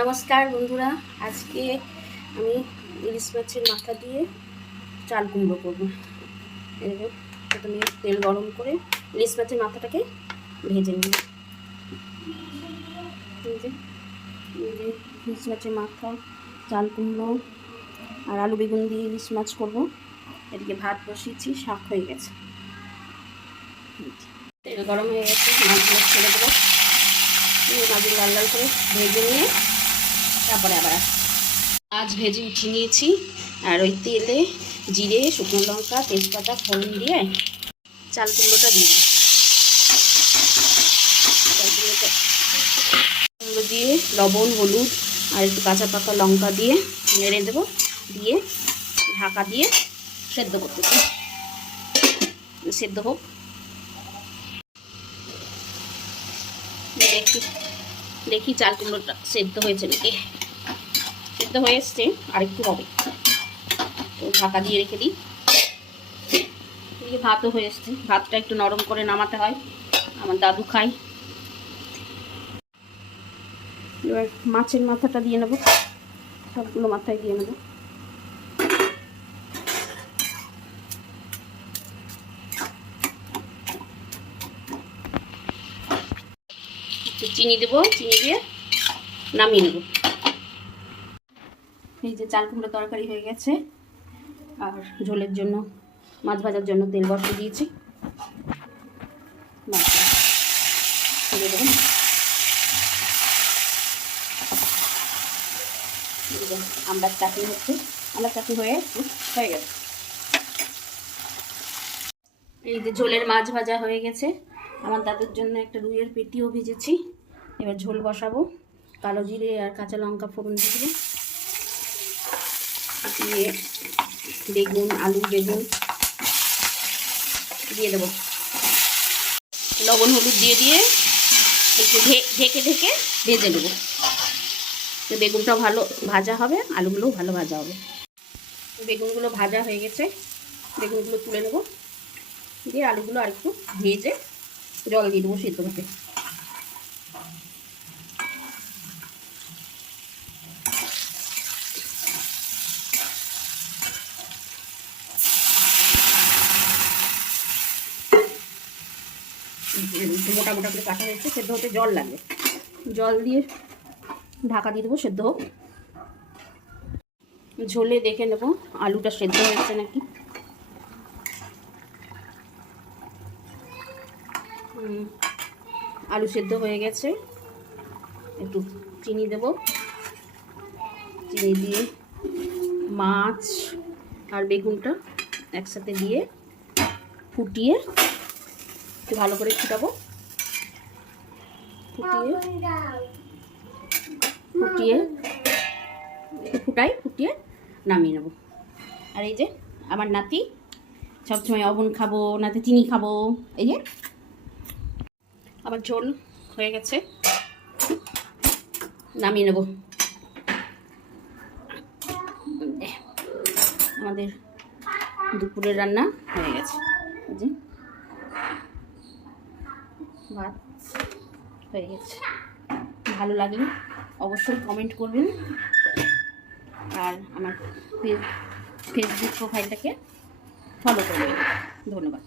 নমস্কার বন্ধুরা, আজকে আমি ইলিশ মাছের মাথা দিয়ে চাল কুমড়ো করবো। প্রথমে তেল গরম করে ইলিশ মাছের মাথাটাকে ভেজে নিই। ইলিশ মাছের মাথা, চাল কুমড়ো আর আলু বেগুন দিয়ে ইলিশ মাছ করবো। এদিকে ভাত বসিয়েছি, শাক হয়ে গেছে। তেল গরম হয়ে গেছে, মাছগুলো ছেড়ে দেবো। মাছগুলো লাল লাল করে ভেজে নিয়ে তারপরে আবার মাছ ভেজে উঠিয়ে নিয়েছি। আর ওই তেলে জিরে, শুকনো লঙ্কা, তেজপাতা, ফোড়ন দিয়ে চাল কুমড়োটা দিয়ে দিই। চাল কুমড়ো দিয়ে লবণ, হলুদ আর একটু কাঁচা পাকা লঙ্কা দিয়ে নেড়ে দেবো। দিয়ে ঢাকা দিয়ে সেদ্ধ করতেছি। সেদ্ধ হোক, দেখি চাল কুমড়োটা সেদ্ধ হয়েছে নাকি। সেদ্ধ হয়ে এসছে, আরেকটু হবে, তো ঢাকা দিয়ে রেখে দিই। এদিকে ভাতও হয়ে এসছে, ভাতটা একটু নরম করে নামাতে হয়, আমার দাদু খায়। এবার মাছের মাথাটা দিয়ে নেব, সবগুলো মাথায় দিয়ে নেব। একটু চিনি দেবো, চিনি দিয়ে নামিয়ে নেব। এই যে চাল কুমড়ো তরকারি হয়ে গেছে। আর ঝোলের জন্য, মাছ ভাজার জন্য তেল বসিয়ে দিয়েছি। দিয়ে দেবো। আমরা চাটনি হচ্ছে, আমরা চাটনি হয়ে গেছে। এই যে ঝোলের মাছ ভাজা হয়ে গেছে। আমার দাদুর জন্য একটা রুইয়ের পেটিও ভেজেছি। এবার ঝোল বসাবো। কালো জিরে আর কাঁচা লঙ্কা ফোড়ন দিয়ে দেবো। দিয়ে বেগুন, আলু বেগুন দিয়ে দেবো। লবণ হলুদ দিয়ে একটু ঢেকে ভেজে নেবো। বেগুনটাও ভালো ভাজা হবে, আলুগুলোও ভালো ভাজা হবে। বেগুনগুলো ভাজা হয়ে গেছে, বেগুনগুলো তুলে নেবো। দিয়ে আলুগুলো আরেকটু ভেজে জল দিয়ে দেবো সেদ্ধ হতে। মোটা মোটা করে কাটা হয়েছে, সেদ্ধ হতে জল লাগবে। জল দিয়ে ঢাকা দিয়ে দেবো, সেদ্ধ হোক। ঝোলে দেখে নেব আলুটা সেদ্ধ হয়েছে নাকি। আলু সেদ্ধ হয়ে গেছে। একটু চিনি দেব, চিনি দিয়ে মাছ আর বেগুনটা একসাথে দিয়ে ফুটিয়ে একটু ভালো করে ফুটাবো। ফুটিয়ে নামিয়ে নেব। আর এই যে আমার নাতি সবসময় অবন খাবো, নাতি চিনি খাবো। এই যে আবার ঝোল হয়ে গেছে, নামিয়ে নেব। আমাদের দুপুরের রান্না হয়ে গেছে। এই যে ভাত হয়ে গেছে। ভালো লাগলে অবশ্যই কমেন্ট করবেন। আর আমার ফেসবুক প্রোফাইলটাকে ফলো করবেন। ধন্যবাদ।